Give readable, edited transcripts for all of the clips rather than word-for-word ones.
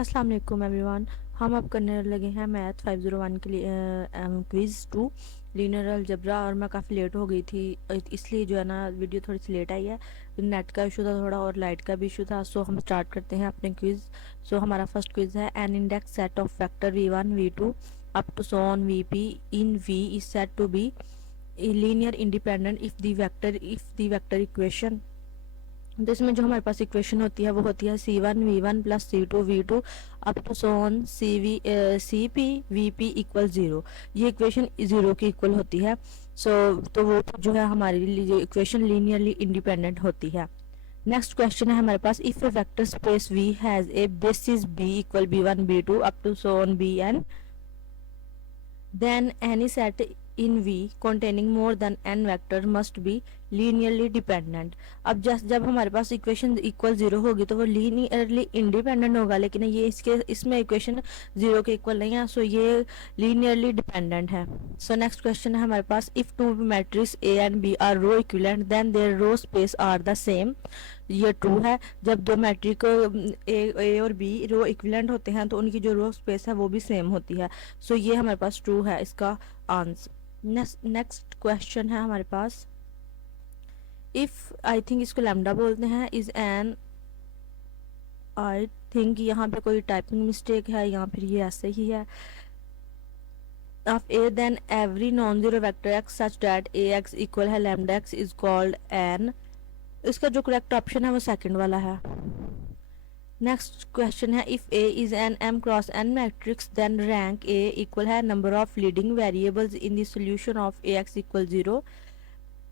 अस्सलाम वालेकुम एवरीवन। हम अब करने लगे हैं मैथ 501 के लिए क्विज़ 2 लीनियर अलजेब्रा। और मैं काफ़ी लेट हो गई थी, इसलिए जो है ना वीडियो थोड़ी सी लेट आई है। नेट का इशू था थोड़ा और लाइट का भी इशू था। सो हम स्टार्ट करते हैं अपने क्विज़। सो हमारा फर्स्ट क्विज़ है an index set of vector v1 v2 up to so on vp in v is set to be linear independent if the vector equation. तो इसमें जो हमारे पास इक्वेशन होती है वो होती है c1 v1 plus c2 v2 up to so on cp vp equal 0। ये इक्वेशन 0 की इक्वल होती है। तो वो जो है हमारे लिए इक्वेशन लीनियरली इंडिपेंडेंट होती है। नेक्स्ट क्वेश्चन है हमारे पास, if a vector space v has a basis b equal b1 b2 up to so on bn, then any set in V containing more than n vector must be linearly dependent। अब जब हमारे पास equation equal 0 होगी तो वो linearly independent होगा, लेकिन ये इसमें इक्वेशन 0 के इक्वल नहीं है, सो ये लीनियरली डिपेंडेंट है। सो नेक्स्ट क्वेश्चन है हमारे पास, if two matrix A and B are row equivalent then their row space are the same. ये ट्रू है। जब दो मैट्रिक ए और बी रो इक्विवेलेंट होते हैं तो उनकी जो रो स्पेस है वो भी सेम होती है। सो ये हमारे पास ट्रू है इसका आंसर। नेक्स्ट क्वेश्चन है हमारे पास, इफ आई थिंक इसको लैम्डा बोलते हैं, इज एन, आई थिंक यहाँ पे कोई टाइपिंग मिस्टेक है या फिर ये ऐसे ही है, of A then every non zero vector X such that A X equal है lambda X is called an. इसका जो करेक्ट ऑप्शन है वो सेकंड वाला है। नेक्स्ट क्वेश्चन है, if A is an m cross n matrix then rank A equal है number of leading variables in the solution of A X equal 0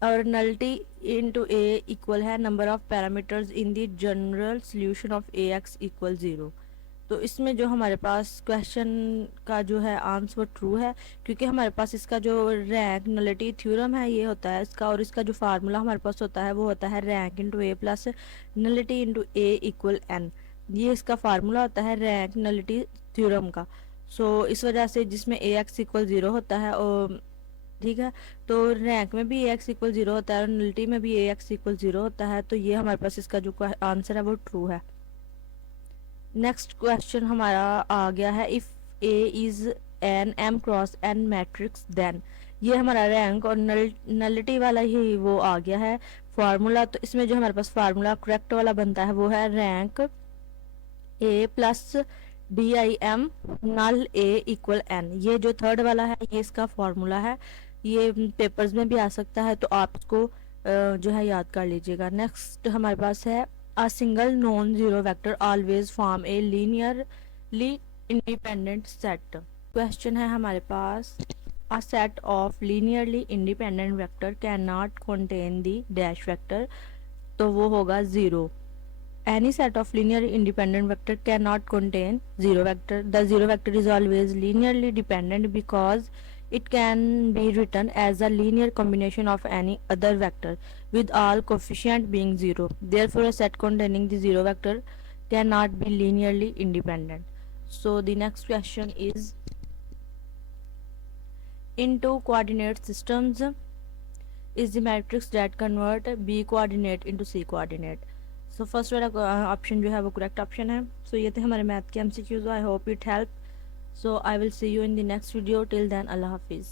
और nullity into A equal है number of parameters in the general solution of A X equal 0। तो इसमें जो हमारे पास question का जो है आंसर वो ट्रू है, क्योंकि हमारे पास इसका जो रैंक नलिटी थ्योरम है ये होता है इसका, और इसका जो फार्मूला हमारे पास होता है वो होता है रैंक इंटू ए प्लस नलिटी इंटू ए इक्वल एन। ये इसका फार्मूला होता है रैंक नलिटी थ्योरम का। इस वजह से जिसमें ए एक्स इक्वल 0 होता है और ठीक है, तो रैंक में भी ए एक्स इक्वल 0 होता है और नलिटी में भी ए एक्स इक्वल 0 होता है, तो ये हमारे पास इसका जो आंसर है वो ट्रू है। नेक्स्ट क्वेश्चन हमारा आ गया है, if A is an m cross n matrix then, ये हमारा रैंक और नलिटी वाला ही वो आ गया है फार्मूला। तो इसमें जो हमारे पास फार्मूला करेक्ट वाला बनता है वो है rank A plus D I M null A equal n. ये जो थर्ड वाला है ये इसका फॉर्मूला है, ये पेपर्स में भी आ सकता है, तो आप इसको जो है याद कर लीजिएगा। नेक्स्ट हमारे पास है, a single non-zero vector always form a linearly independent set। Question है हमारे पास, a set of linearly independent vector cannot contain the dash vector, तो वो होगा 0। Any set of linearly independent vector cannot contain zero vector. The zero vector is always linearly dependent because it can be written as a linear combination of any other vector with all coefficient being 0. Therefore, a set containing the zero vector cannot be linearly independent. So the next question is, in two coordinate systems is the matrix that convert b coordinate into c coordinate। So first वाला option जो है वो correct option है। सो ये थे हमारे math के MCQs. I hope it help. So I will see you in the next video. Till then अल्लाह हाफिज़।